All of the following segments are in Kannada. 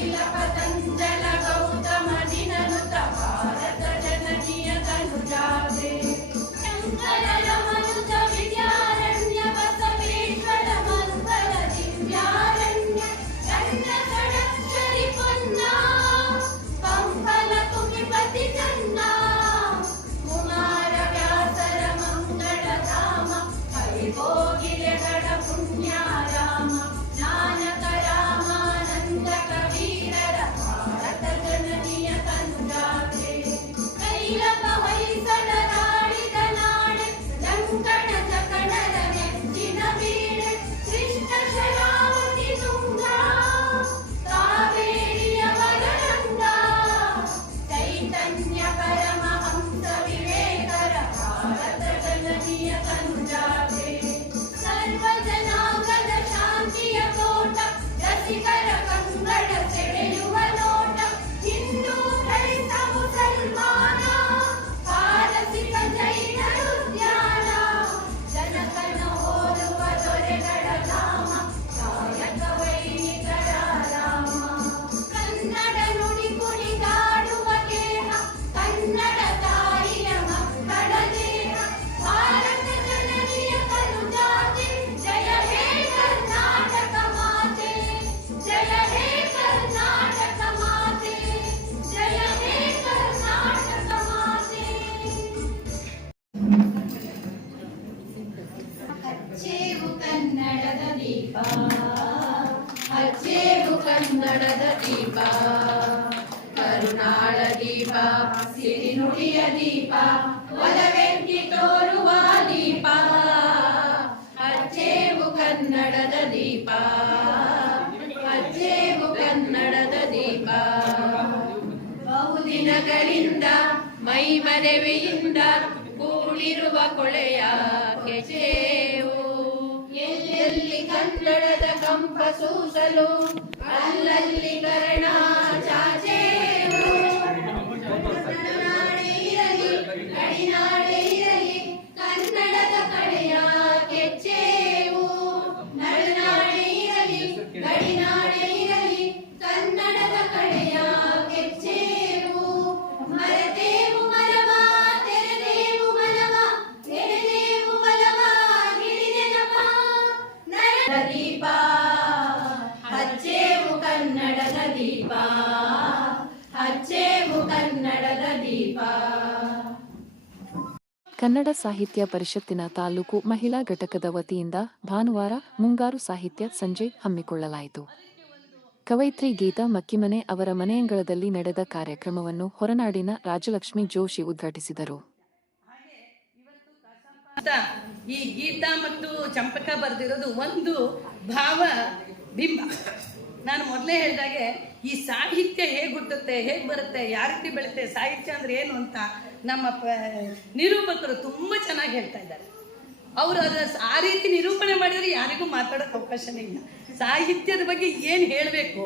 Gracias. ದೀಪ ಸಿರಿನುಡಿಯ ದೀಪ ಒಲವೆಂಟಿ ತೋರುವ ದೀಪ ಹಚ್ಚೇವು ಕನ್ನಡದ ದೀಪ ಹಚ್ಚೇವು ಕನ್ನಡದ ದೀಪ. ಬಹುದಿನಗಳಿಂದ ಮೈ ಮರೆವೆಯಿಂದ ಕೂಡಿರುವ ಕೊಳೆಯ ಕೆಚೇವು ಎಲ್ಲೆಲ್ಲಿ ಕನ್ನಡದ ಕಂಪ ಸೂಸಲು, ಅಲ್ಲಲ್ಲಿ ಕರ್ಣ ದೀಪ ಹಚ್ಚೇವು ಕನ್ನಡದ ದೀಪ ಹಚ್ಚೇವು ಕನ್ನಡದ ದೀಪ. ಕನ್ನಡ ಸಾಹಿತ್ಯ ಪರಿಷತ್ತಿನ ತಾಲೂಕು ಮಹಿಳಾ ಘಟಕದ ವತಿಯಿಂದ ಭಾನುವಾರ ಮುಂಗಾರು ಸಾಹಿತ್ಯ ಸಂಜೆ ಹಮ್ಮಿಕೊಳ್ಳಲಾಯಿತು. ಕವಯಿತ್ರಿ ಗೀತಾ ಮಕ್ಕಿಮನೆ ಅವರ ಮನೆಯಂಗಳದಲ್ಲಿ ನಡೆದ ಕಾರ್ಯಕ್ರಮವನ್ನು ಹೊರನಾಡಿನ ರಾಜಲಕ್ಷ್ಮಿ ಜೋಶಿ ಉದ್ಘಾಟಿಸಿದರು. ಈ ಗೀತಾ ಮತ್ತು ಚಂಪಕ ಬರೆದಿರೋದು ಒಂದು ಭಾವ ಬಿಂಬ. ನಾನು ಮೊದಲೇ ಹೇಳಿದಾಗೆ ಈ ಸಾಹಿತ್ಯ ಹೇಗೆ ಹುಟ್ಟುತ್ತೆ, ಹೇಗೆ ಬರುತ್ತೆ, ಯಾವ ರೀತಿ ಬೆಳುತ್ತೆ ಸಾಹಿತ್ಯ ಅಂದ್ರೆ ಏನು ಅಂತ ನಮ್ಮ ನಿರೂಪಕರು ತುಂಬ ಚೆನ್ನಾಗಿ ಹೇಳ್ತಾ ಇದ್ದಾರೆ. ಅವರು ಅದರ ಆ ರೀತಿ ನಿರೂಪಣೆ ಮಾಡಿದರೆ ಯಾರಿಗೂ ಮಾತಾಡೋಕೆ ಅವಕಾಶನೇ ಇಲ್ಲ. ಸಾಹಿತ್ಯದ ಬಗ್ಗೆ ಏನು ಹೇಳಬೇಕು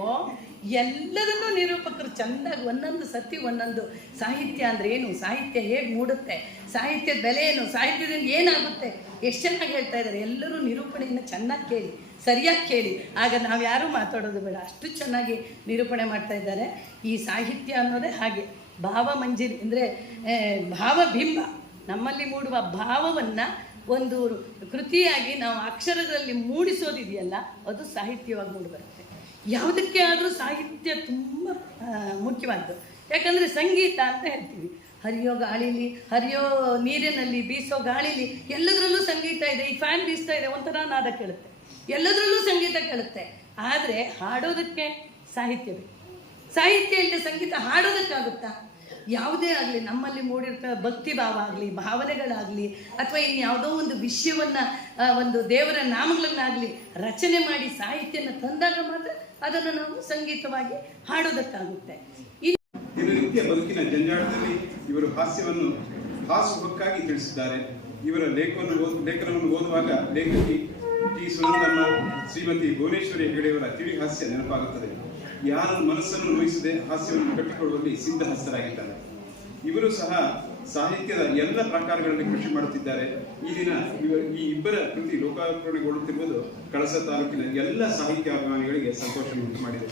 ಎಲ್ಲದನ್ನೂ ನಿರೂಪಕರು ಚೆಂದಾಗಿ ಒಂದೊಂದು ಸತಿ ಒಂದೊಂದು ಸಾಹಿತ್ಯ ಅಂದರೆ ಏನು? ಸಾಹಿತ್ಯ ಹೇಗೆ ಮೂಡುತ್ತೆ? ಸಾಹಿತ್ಯದ ಬೆಲೆ ಏನು? ಸಾಹಿತ್ಯದಿಂದ ಏನಾಗುತ್ತೆ? ಎಷ್ಟು ಚೆನ್ನಾಗಿ ಹೇಳ್ತಾ ಇದ್ದಾರೆ. ಎಲ್ಲರೂ ನಿರೂಪಣೆಯನ್ನು ಚೆನ್ನಾಗಿ ಕೇಳಿ, ಸರಿಯಾಗಿ ಕೇಳಿ. ಆಗ ನಾವು ಯಾರೂ ಮಾತಾಡೋದು ಬೇಡ. ಅಷ್ಟು ಚೆನ್ನಾಗಿ ನಿರೂಪಣೆ ಮಾಡ್ತಾ ಇದ್ದಾರೆ. ಈ ಸಾಹಿತ್ಯ ಅನ್ನೋದೇ ಹಾಗೆ. ಭಾವ ಮಂಜಿರಿ ಅಂದರೆ ಭಾವಬಿಂಬ ನಮ್ಮಲ್ಲಿ ಮೂಡುವ ಭಾವವನ್ನು ಒಂದು ಕೃತಿಯಾಗಿ ನಾವು ಅಕ್ಷರಗಳಲ್ಲಿ ಮೂಡಿಸೋದಿದೆಯಲ್ಲ, ಅದು ಸಾಹಿತ್ಯವಾಗಿ ಮೂಡಿಬರುತ್ತೆ ಯಾವುದಕ್ಕೆ ಆದರೂ ಸಾಹಿತ್ಯ ತುಂಬ ಮುಖ್ಯವಾದ್ದು. ಯಾಕಂದರೆ ಸಂಗೀತ ಅಂತ ಹೇಳ್ತೀವಿ. ಹರಿಯೋ ಗಾಳಿಲಿ, ಹರಿಯೋ ನೀರಿನಲ್ಲಿ ಬೀಸೋ ಗಾಳಿಲಿ ಎಲ್ಲದರಲ್ಲೂ ಸಂಗೀತ ಇದೆ. ಈ ಫ್ಯಾನ್ ಬೀಸ್ತಾ ಇದೆ, ಒಂಥರ ನಾದ ಕೇಳುತ್ತೆ. ಎಲ್ಲದರಲ್ಲೂ ಸಂಗೀತ ಕೇಳುತ್ತೆ. ಆದರೆ ಹಾಡೋದಕ್ಕೆ ಸಾಹಿತ್ಯ ಬೇಕು. ಸಾಹಿತ್ಯ ಇಲ್ಲದೆ ಸಂಗೀತ ಹಾಡೋದಕ್ಕಾಗುತ್ತಾ? ಯಾವುದೇ ಆಗಲಿ, ನಮ್ಮಲ್ಲಿ ಮೂಡಿರ್ತ ಭಕ್ತಿ ಭಾವ ಆಗಲಿ, ಭಾವನೆಗಳಾಗಲಿ, ಅಥವಾ ಇನ್ಯಾವುದೋ ಒಂದು ವಿಷಯವನ್ನು ಒಂದು ದೇವರ ನಾಮಗಳನ್ನಾಗಲಿ ರಚನೆ ಮಾಡಿ ಸಾಹಿತ್ಯನ ತಂದಾಗ ಮಾತ್ರ ಅದನ್ನು ನಾವು ಸಂಗೀತವಾಗಿ ಹಾಡೋದಕ್ಕಾಗುತ್ತೆ. ದಿನನಿತ್ಯ ಬದುಕಿನ ಜಂಜಾಟದಲ್ಲಿ ಇವರು ಹಾಸ್ಯವನ್ನು ಹಾಸುಹೊಕ್ಕಾಗಿ ತಿಳಿಸಿದ್ದಾರೆ. ಇವರ ಲೇಖವನ್ನು ಓದ್- ಲೇಖನವನ್ನು ಓದುವಾಗ ಲೇಖಕಿ ಟಿ. ಸುಂದರಮ್ಮ ಶ್ರೀಮತಿ ಭುವನೇಶ್ವರಿ ಹೆಗಡೆಯವರ ತಿಳಿ ಹಾಸ್ಯ ನೆನಪಾಗುತ್ತದೆ. ಯಾರ ಮನಸ್ಸನ್ನು ನೋಯಿಸದೆ ಹಾಸ್ಯವನ್ನು ಕಟ್ಟಿಕೊಳ್ಳುವಲ್ಲಿ ಸಿದ್ಧಹಸ್ತರಾಗಿದ್ದಾರೆ ಇವರು ಸಹ ಸಾಹಿತ್ಯದ ಎಲ್ಲ ಪ್ರಕಾರಗಳಲ್ಲಿ ಕೃಷಿ ಮಾಡುತ್ತಿದ್ದಾರೆ. ಈ ದಿನ ಈ ಇಬ್ಬರ ಕೃತಿ ಲೋಕಾರ್ಪಣೆಗೊಳ್ಳುತ್ತಿರುವುದು ಕಳಸ ತಾಲೂಕಿನ ಎಲ್ಲ ಸಾಹಿತ್ಯ ಅಭಿಮಾನಿಗಳಿಗೆ ಸಂತೋಷವನ್ನು ಮಾಡಿದೆ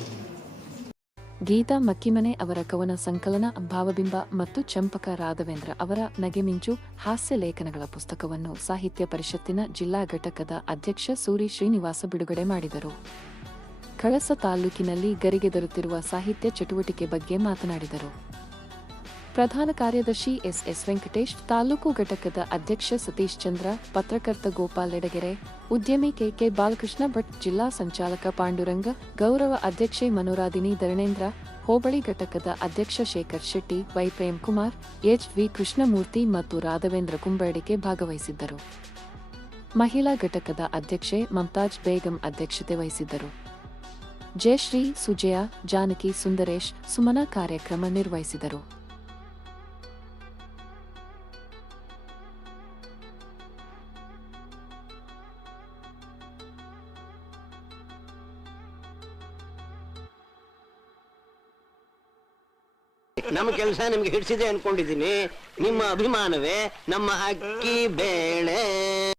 ಗೀತಾ ಮಕ್ಕಿಮನೆ ಅವರ ಕವನ ಸಂಕಲನ, ಭಾವಬಿಂಬ ಮತ್ತು ಚಂಪಕ ರಾಘವೇಂದ್ರ ಅವರ ನಗೆಮಿಂಚು ಹಾಸ್ಯ ಲೇಖನಗಳ ಪುಸ್ತಕವನ್ನು ಸಾಹಿತ್ಯ ಪರಿಷತ್ತಿನ ಜಿಲ್ಲಾ ಘಟಕದ ಅಧ್ಯಕ್ಷ ಸೂರಿ ಶ್ರೀನಿವಾಸ ಬಿಡುಗಡೆ ಮಾಡಿದರು. ಕಳಸ ತಾಲೂಕಿನಲ್ಲಿ ಗರಿಗೆದರುತ್ತಿರುವ ಸಾಹಿತ್ಯ ಚಟುವಟಿಕೆ ಬಗ್ಗೆ ಮಾತನಾಡಿದರು. ಪ್ರಧಾನ ಕಾರ್ಯದರ್ಶಿ ಎಸ್ ಎಸ್ ವೆಂಕಟೇಶ್, ತಾಲೂಕು ಘಟಕದ ಅಧ್ಯಕ್ಷ ಸತೀಶ್ ಚಂದ್ರ, ಪತ್ರಕರ್ತ ಗೋಪಾಲ್ ಎಡಗೆರೆ, ಉದ್ಯಮಿ ಕೆಕೆ ಬಾಲಕೃಷ್ಣ ಭಟ್, ಜಿಲ್ಲಾ ಸಂಚಾಲಕ ಪಾಂಡುರಂಗ, ಗೌರವ ಅಧ್ಯಕ್ಷೆ ಮನೋರಾದಿನಿ ಧರಣೇಂದ್ರ, ಹೋಬಳಿ ಘಟಕದ ಅಧ್ಯಕ್ಷ Shekhar Shetty, Y Prem Kumar, H V Krishnamurthy ಮತ್ತು ರಾಘವೇಂದ್ರ ಕುಂಬರಡಿಕೆ ಭಾಗವಹಿಸಿದ್ದರು. ಮಹಿಳಾ ಘಟಕದ ಅಧ್ಯಕ್ಷೆ ಮಮತಾಜ್ ಬೇಗಂ ಅಧ್ಯಕ್ಷತೆ ವಹಿಸಿದ್ದರು. ಜಯಶ್ರೀ, ಸುಜಯ, ಜಾನಕಿ, ಸುಂದರೇಶ್ ಸುಮನ ಕಾರ್ಯಕ್ರಮ ನಿರ್ವಹಿಸಿದರು. ನಮ್ಮ ಕೆಲಸ ನಿಮ್ಗೆ ಹಿಡಿಸಿದೆ ಅನ್ಕೊಂಡಿದ್ದೀನಿ. ನಿಮ್ಮ ಅಭಿಮಾನವೇ ನಮ್ಮ ಅಕ್ಕಿ ಬೇಳೆ.